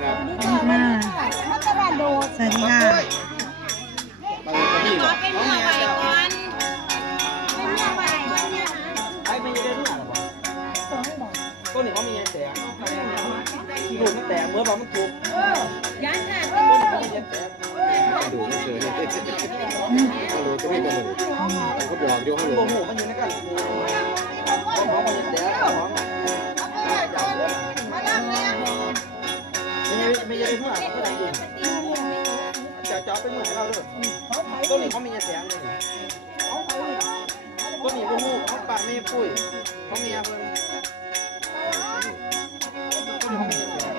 ครับมัตตบานโดดสวัสดีค่ะเป็นเมื่อไหร่ก่อนเป็นเมื่อไหร่ก่อนเนี่ยไอ้ไม่ได้เรื่องหรอต้นนี้เขามีแสงหลุดมันแตกเมื่อบอกมันถูกยันค่ะต้นนี้เขามีแสงดูเฉยฮัลโหลจะไม่กันเลยเขาบอกเดี๋ยวฮัลโหล โอ้โหมันอยู่ในกันของมันแสงของไม่ได้เมื่อก็ได้ยินจะเป็นเหมือนเราเลยต้นนี้เขามีแสงเลยต้นนี้ก็มูเขาปากไม่ปุ้ยเขามีอะไรต้นนี้เขามีแสง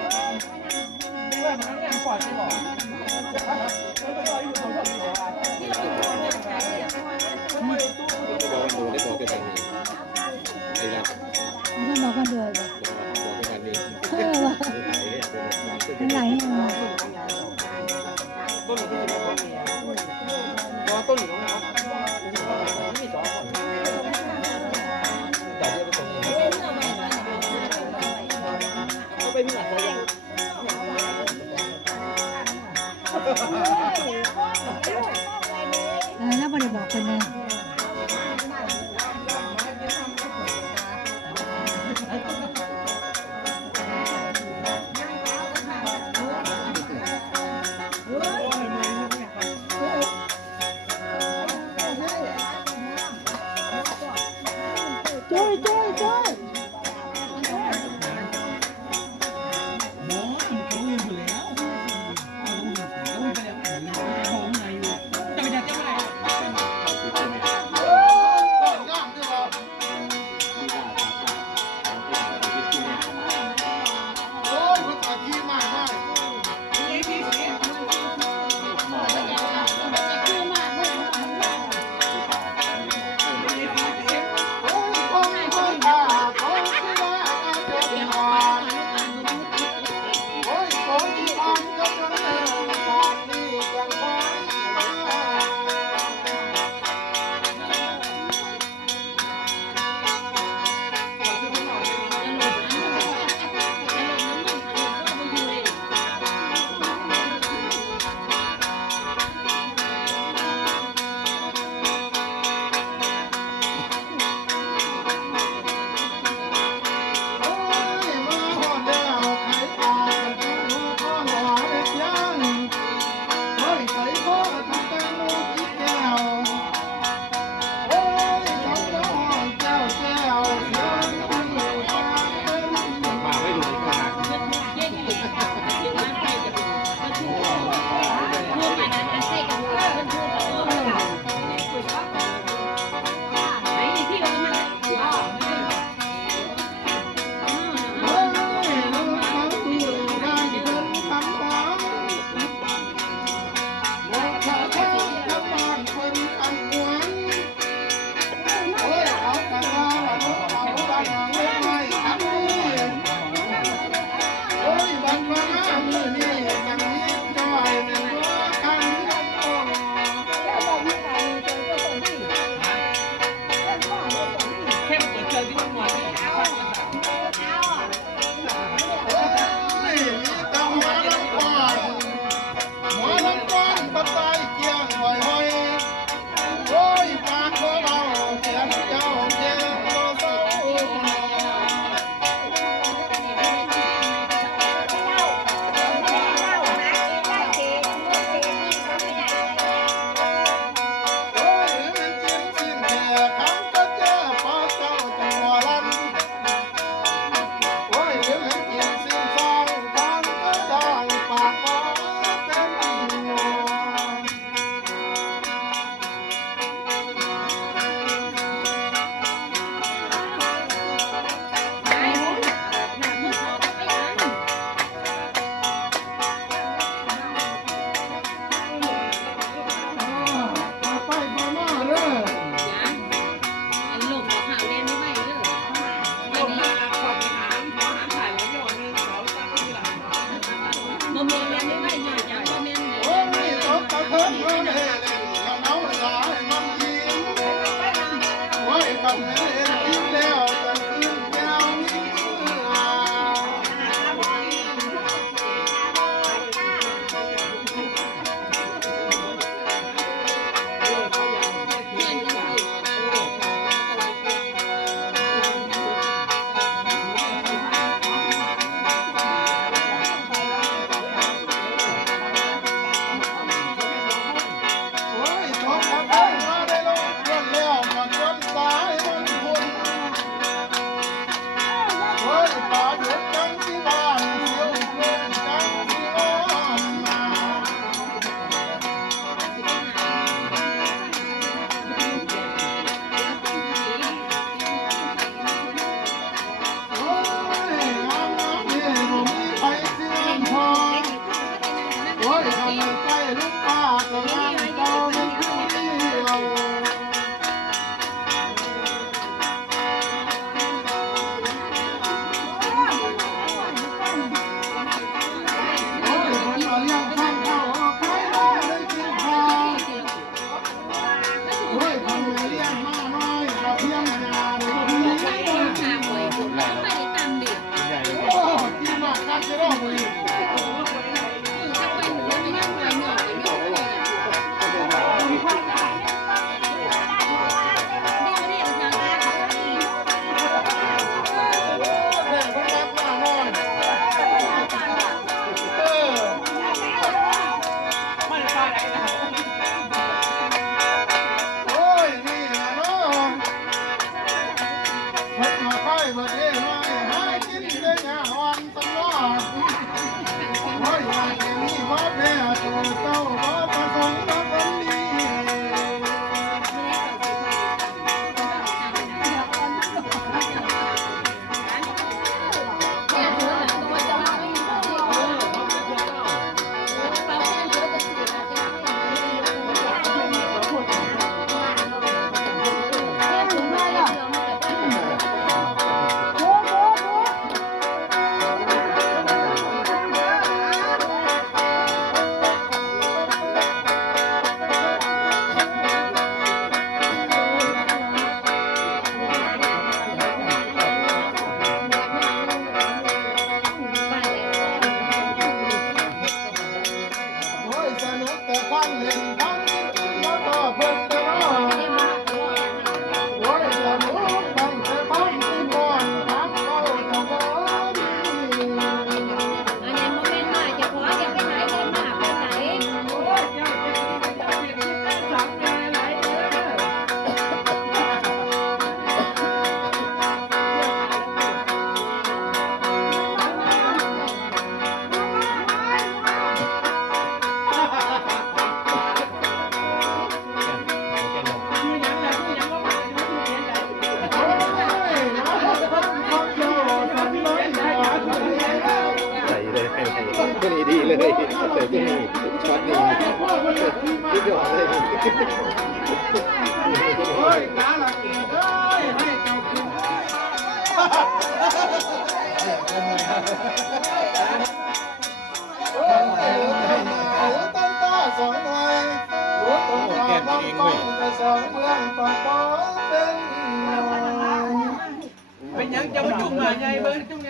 ว่ามันยังปล่อยไม่บอกดูได้บอกกันนี้ไอ้รัฐไม่บอกกันเลยบอกกันนี้มันไหลต้นนี้ที่จะเขามีเพราะต้นนี้ของเขามีสองคนแต่เดียวไปส่งเขาไปมีอะไรแล้วไม่ได้บอกกันเลย เลยเตะที่นี่ช็อตนี่ที่ยอดเลย โอ้ยกาละกินเอ้ยให้เจ้ากินต้นต่อสองหน่วยรู้ต้นต่อบ้องบ้องแต่สองเพื่อนปองปองเป็นหน่วยเป็นยังจะมาจุ่มมาใหญ่เบิ้งจุ่มไง